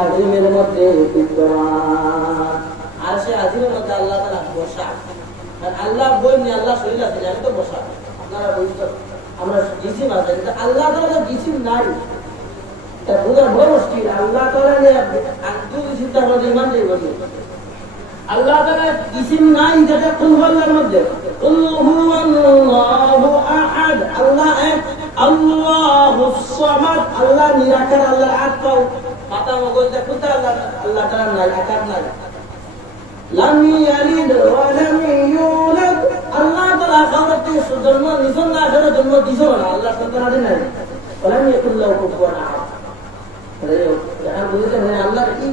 আজিমের মধ্যে বিদ্যমান। আরশে আজিমের মধ্যে আল্লাহ তাআলা বসা। আর আল্লাহ বইনি আল্লাহ শরীর আছে, আমি তো বসা। আপনারা বুঝতে, আমরা জিসিম আছে কিন্তু আল্লাহ তাআলা জিসিম নাই। এটা বোঝা বড় মুশকিল। আল্লাহ তাআলা যে আন্তরিক চিন্তা করে ঈমান দেই বলি আল্লাহ তাআলা জিসিম নাই, যেটা কুলহুল্লাহর মধ্যে কুল হুয়াল্লাহু আহাদ, আল্লাহ এক, আল্লাহুস সামাদ, আল্লাহ নিরাকার, আল্লাহ আত্মা মাথা মগজ দেখুন আল্লাহ, আল্লাহ তাআলা নাই, আকার নাই। লাম ইয়ালিদ ওয়া লাম ইউলাদ, আল্লাহ তাআলা কাউকে জন্ম দিছেন না, কারো জন্ম দিছেন না, আল্লাহ সন্তান আছে নাই। ওয়ালাম ইয়াকুল লাহু কুফুয়ান আহাদ। এখন বুঝতে হয় আল্লাহর কি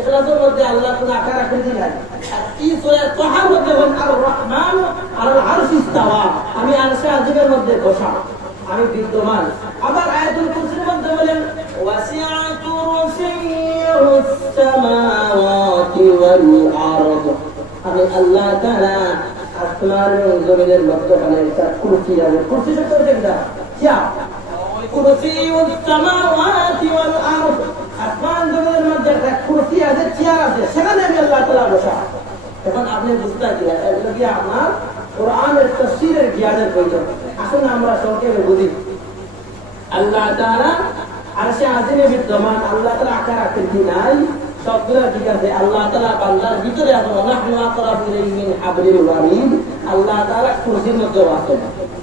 ইখলাসের মধ্যে আল্লাহ কোন আকার আকৃতি নাই। আর কি সূরা তাহার মধ্যে বলেন আর রহমান আলাল আরশি ইস্তাওয়া, আমি আরশে আজিমের মধ্যে বসা, আমি বিদ্যমান। আবার আয়াতুল কুরসির মধ্যে বলেন ওয়াসিআ কুরসিয়ুস সামাওয়াতি ওয়াল আরদ, আমি আল্লাহ তাআলা আসমান ও জমিনের মধ্যখানে একটা কুরসি আছে। কুরসি শব্দ দেখদা কিয়া কুরসিয়ুস সামাওয়াতি ওয়াল আরদ, আসমান জমিনের মধ্যে একটা কুরসি আছে, চেয়ার আছে, সেখানে আমি আল্লাহ তাআলা বসা। এখন আপনি বুঝতে গিয়া এগুলো কি আপনার কোরআনের তাফসীরের জ্ঞানের প্রয়োজন। আসুন আমরা সংক্ষেপে বুঝি। আল্লাহ তাআলা আরশে আজিমে বিদ্যমান, আল্লাহ তাআলা আকার আকৃতি নাই, সবগুলো ঠিক আছে। আল্লাহ তাআলা বান্দার ভিতরে আছে, নাহনু আকরাবু ইলাইহি মিন হাবলিল ওয়ারিদ, আল্লাহ তাআলা কুরসির মধ্যে আছে।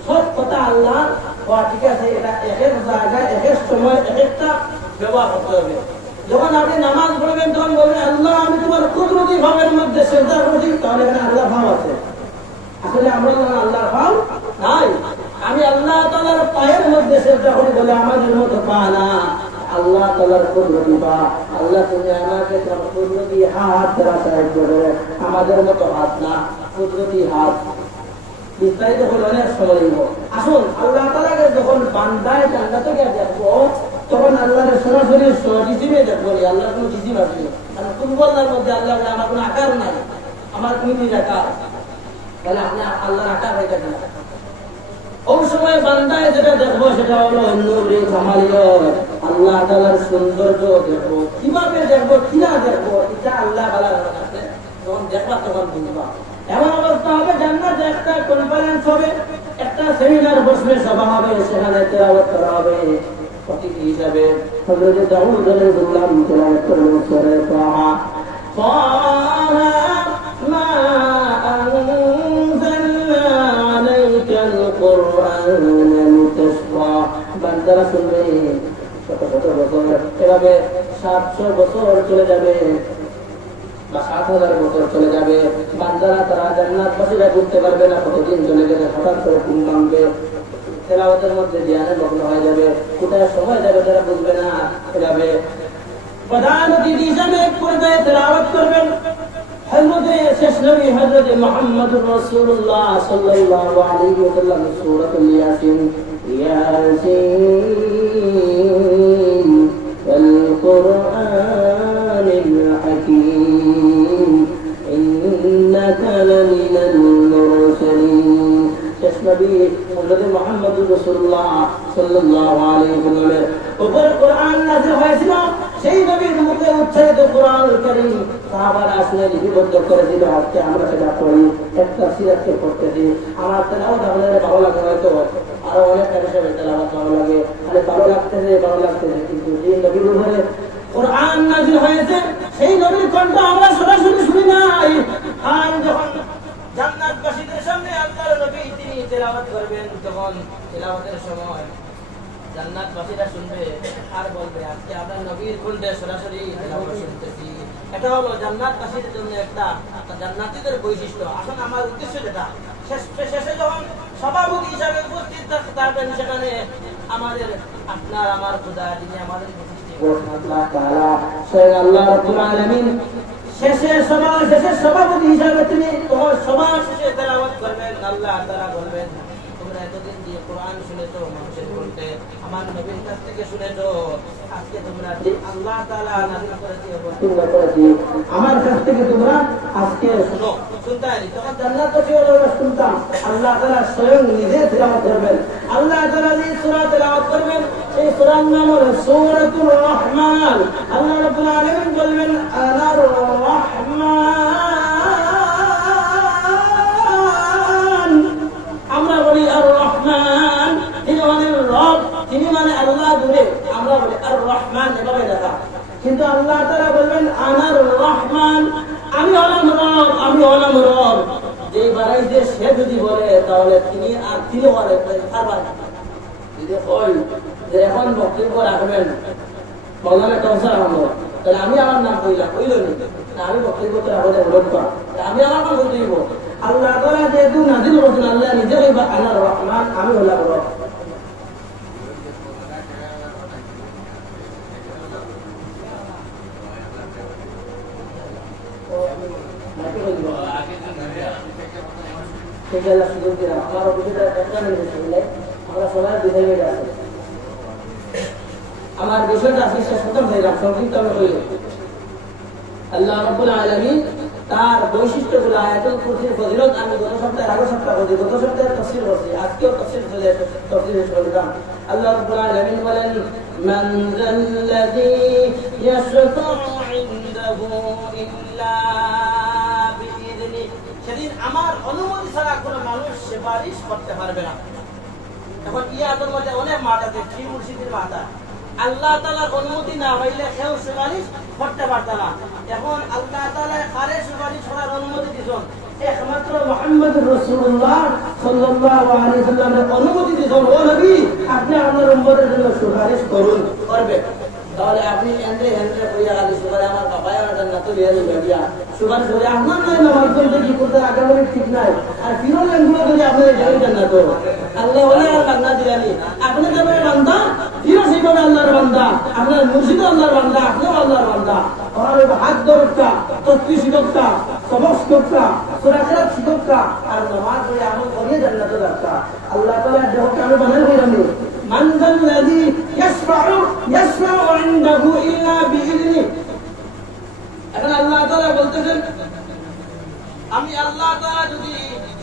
সব কথা আল্লাহ ওয়া ঠিক আছে, এটা এক এক জায়গায় এক এক সময় এক একটা ব্যবহার করতে হবে। যখন আপনি নামাজ পড়বেন তখন বলবেন আল্লাহ আমি তোমার কুদরতি ভাবের মধ্যে সিজদা করছি, তাহলে এখানে আল্লাহ ভাব আছে। আসলে আমরা আল্লাহর ভাব নাই, আমি আল্লাহ তাআলার পায়ের মধ্যে সিজদা করি বলে আমাদের মতো পা না, আল্লাহ তাআলার কুদরতি পা। আল্লাহ তুমি আমাকে তোমার কুদরতি হাত দ্বারা সাহায্য করে, আমাদের মতো হাত না, কুদরতি হাত। বিস্তারিত হলে অনেক সময় নিব। আসুন আল্লাহ তাআলাকে যখন বান্দায় জান্নাতে গিয়ে দেখবো তখন আল্লাহর সরাসরি জিসিমে দেখবো, আল্লাহর কোনো জিসিম আছে কারণ কুলহুল্লাহর মধ্যে আল্লাহ আমার কোনো আকার নাই, আমার কোনো নিরাকার, তাহলে আপনি আল্লাহর আকার হয়ে যাবেন। ওই সময় বান্দায় যেটা দেখবো সেটা হলো নূরে জামালিয়ত, আল্লাহ তাআলার সৌন্দর্য দেখবো। কিভাবে দেখবো, কিনা দেখবো, এটা আল্লাহ তাআলার কাছে যখন দেখবা তখন বুঝবা। এমন অবস্থা হবে জান্নাতে একটা কনফারেন্স হবে, একটা সেমিনার বসবে, সভা হবে, সেখানে তেলাওয়াত করা হবে। অতিথি হিসাবে হযরত দাউদ আলাইহিসসালাম তেলাওয়াত করলেন সূরা তাহা, তাহা মা আনজালনা আলাইকাল কুরআনা লিতাশকা, বান্দারা শুনবে শত শত বছর, এভাবে 700 বছর চলে যাবে বা 7,000 বছর চলে যাবে, বান্দারা তারা জান্নাতবাসীরা ঘুরতে পারবে না। কতদিন চলে গেলে হঠাৎ করে ঘুম ভাঙবে, তেলাওয়াতের মধ্যে ধ্যানে মগ্ন হয়ে যাবে, কোথায় সময় যাবে তারা বুঝবে না। এভাবে প্রধান অতিথি হিসাবে এক পর্যায়ে তেলাওয়াত করবেন হযরত শেষ নবী হযরত মুহাম্মদুর রাসূলুল্লাহ সাল্লাল্লাহু আলাইহি ওয়াসাল্লাম সূরাতুল ইয়াসিন, ইয়াসিন ওয়াল কুরআনিল হাকীম ইন্নাকা লামিনাল মুরসালিন। শেষ নবী হযরত মুহাম্মদুর রাসূলুল্লাহ সাল্লাল্লাহু আলাইহি ওয়াসাল্লামের উপর কোরআন নাযিল হয়েছিল, সেই নবীর মুখে উচ্চারিত কোরআনুল কারীম সাহাবারা আসলে লিপিবদ্ধ করেছিল। আজকে আমরা সেটা পড়ি, একটা সিরাতকে পড়তেছি। আমার তেলাওয়াত আপনাদের ভালো লাগে, হয়তো আরো অনেক হিসাবে তেলাওয়াত ভালো লাগে, আরে ভালো লাগতেছে, কিন্তু যে নবীর উপরে কোরআন নাযিল হয়েছে সেই নবীর কণ্ঠ আমরা সরাসরি শুনি নাই। আর যখন জান্নাতবাসীদের সামনে আল্লাহর নবী তিনি তেলাওয়াত করবেন, তখন তেলাওয়াতের সময় জান্নাতবাসীরা শুনবে আর বলবে আজকে আপনার নবীর কণ্ঠে সরাসরি তেলাওয়াত শুনতেছি। এটা হলো জান্নাতবাসীদের জন্য একটা জান্নাতীদের বৈশিষ্ট্য। আসলে আমার উদ্দেশ্য যেটা, শেষে যখন সভাপতি হিসাবে উপস্থিত থাকবেন সেখানে আমাদের আপনার আমার খোদা যিনি আমাদের আল্লাহ রাব্বুল আলামিন শেষে সভাপতি হিসাবে তিনি সভা শেষে তেলাওয়াত করবেন। আল্লাহ তাআলা বলবেন তোমরা তোমরা এতদিন দিয়ে কোরআন শুনেছো মানুষের বলতে আমার নবীর কাছ থেকে শুনেছো আজকে তোমরা যে আল্লাহ তাআলা নাযিল করেছে আমার কাছ থেকে তোমরা আজকে শুনো শুনতে আনি তখন জান্নাত তো কেউ শুনতাম আল্লাহ তাআলা স্বয়ং নিজে তেলাওয়াত করবেন আল্লাহ তাআলা যে সূরা তেলাওয়াত করবেন সেই সূরার নাম হলো সূরাতুর রহমান আল্লাহ রাব্বুল আলামিন বলবেন আনার রহমান আমরা বলি আর রহমান তিনি মানে রব তিনি মানে আল্লাহ দূরে আমরা বলি আর রহমান এভাবে দেখা কিন্তু আল্লাহ তাআলা বলবেন আনার রহমান আমি হলাম রব যে বানাইছে সে যদি বলে তাহলে তিনি আর তিনি বলে পারবেন যদি কই যে এখন বক্তব্য রাখবেন মাওলানা কাউসার আহমদ তাহলে আমি আমার নাম কইলাম কইলনি না আমি বক্তব্য তো রাখলে বলব আমি আমার নাম বলতে দিব আল্লাহ তাআলা যেহেতু নাযিল করেছেন আল্লাহ নিজে কইবা আনার রহমান আমি হলাম রব আমার বিষয়টা শেষ খতম হয়ে গেল সংক্ষিপ্ত আমি কইল আল্লাহ রাব্বুল আলামিন তার বৈশিষ্ট্যগুলো আয়াতুল কুরসির ফজিলত আমি গত সপ্তাহে গত সপ্তাহে তাফসীর করছি আজকেও তাফসীর চলে করলাম আল্লাহ রাব্বুল আলামিন বলেন মান যাল্লাযী ইয়াশফা'ু ইনদাহু ইল্লা বিইذনি সেদিন আমার অনুমতি ছাড়া কোনো মানুষ সুপারিশ করতে পারবে না এখন ইয়াদের মধ্যে অনেক মাঠ আছে ফি মুর্শিদের মাথা আল্লাহ তাআলার অনুমতি না হইলে কেউ সুপারিশ করতে পারত না এখন আল্লাহ তাআলা কারে সুপারিশ করার অনুমতি দিয়েছেন একমাত্র মুহাম্মদুর রাসূলুল্লাহ সাল্লাল্লাহু আলাইহি ওয়াসাল্লামের অনুমতি দিয়েছেন ও নবী আপনি আপনার উম্মতের জন্য সুপারিশ করুন করবে তাহলে আপনি এন্ডে কইয়া আলি সুপারিশ আমার বাবায় আর জান্নাত লিয়া দিয়া সুপারিশ করে আপনার নয় নামাজ পড়তে কি করতে আগামী ঠিক নাই আর ফিরল এগুলো যদি আপনি যাবেন জান্নাত আল্লাহ ওলা আর বান্দা দিলানি আপনি যাবেন বান্দা ফিরো সেইভাবে আল্লাহর বান্দা আপনার মুর্শিদ আল্লাহর বান্দা আপনিও আল্লাহর বান্দা আর হাত দরকা তসবিহ শিখকা সবক শিখকা সূরা কেরাত শিখকা আর নামাজ পড়ে আমল করিয়ে জান্নাত যাতা আল্লাহ তাআলা দেহকে আমি বানাই দিলানি মান যাল্লাযী ইয়াশফা'ু ইনদাহু ইল্লা বিইذনি এখন আল্লাহ তাআলা বলতেছেন আমি আল্লাহ তাআলা যদি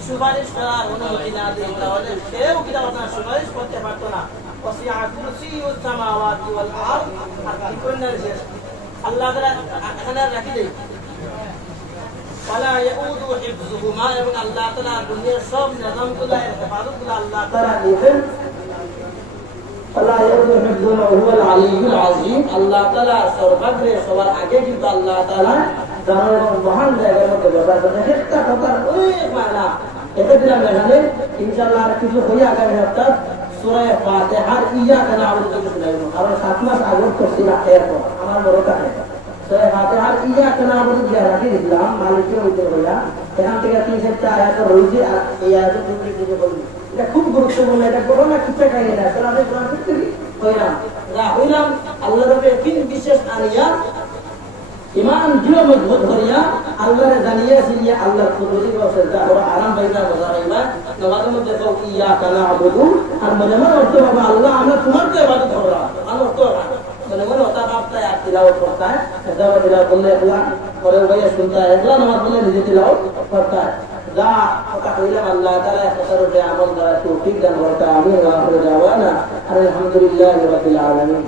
সুপারিশ করার অনুমতি না দেই তাহলে কেউ কি আপনার সুপারিশ করতে পারত না ওয়াসিআ কুরসিয়ুস সামাওয়াতি ওয়াল আরদ আর কি করেন শেষ আল্লাহ তাআলা এখানে রাখি দেই ওয়ালা ইয়াউদু হিফযুহুমা এবং আল্লাহ তাআলা দুনিয়ার সব নিজামগুলো হেফাজতগুলো আল্লাহ তাআলা নেবেন আল্লাহ ইয়াউদু হিফযুহুমা হুয়াল আলিয়্যুল আযীম আল্লাহ তাআলা সর্বাগ্রে সবার আগে কিন্তু আল্লাহ তাআলা জানার মহান জায়গার মধ্যে বসা আছে একটা কথার অনেক মানা এটা দিলাম এখানে ইনশাআল্লাহ আর কিছু হইয়া আগামী সপ্তাহ সূরা ফাতিহার ইয়াকা না'বুদু থেকে শুনাইব কারণ 7 মাস আগে তাফসীর এরপর আমার বড় কাছে সূরা ফাতিহার ইয়াকা না'বুদু দিয়া রাখি দিলাম মালিকের হইতে হইয়া এখান থেকে 3-4টা আয়াত রইছে আর এই আয়াত তুমি দিতে বলবি এটা খুব গুরুত্বপূর্ণ এটা করোনা কিচ্ছা কাহিনী না তাহলে আমি কোরআন পড়তে হইলাম আল্লাহর উপরে তিন বিশেষ আনিয়া ইমান দৃঢ় মজবুত করিয়া আল্লাহরে জানিয়া সিনিয়া আল্লাহর কুদরতি বসেতা ওরা আরাম পাইবা মজা পাইবা নামাজের মধ্যে তো ইয়াকা না'বুদু আর মনে মনে অর্থ বাবা আল্লাহ আমরা তোমার তো ইবাদত করা আর অর্থ মনে মনে ওটা ভাবতা আর তিলাওয়াত করতা है ऐसा तिलावत বললে আল্লাহ পরে ভাইয়া শুনতা है আল্লাহ নামাজ বললে নিজে তিলাওয়াত করতা है যা কথা কইলাম আল্লাহ তাআলা তাসররুফে আমল দ্বারা তৌফিক দান করতা আমিন ওয়া আখিরু দাওয়ানা আলহামদুলিল্লাহি রাব্বিল আলামিন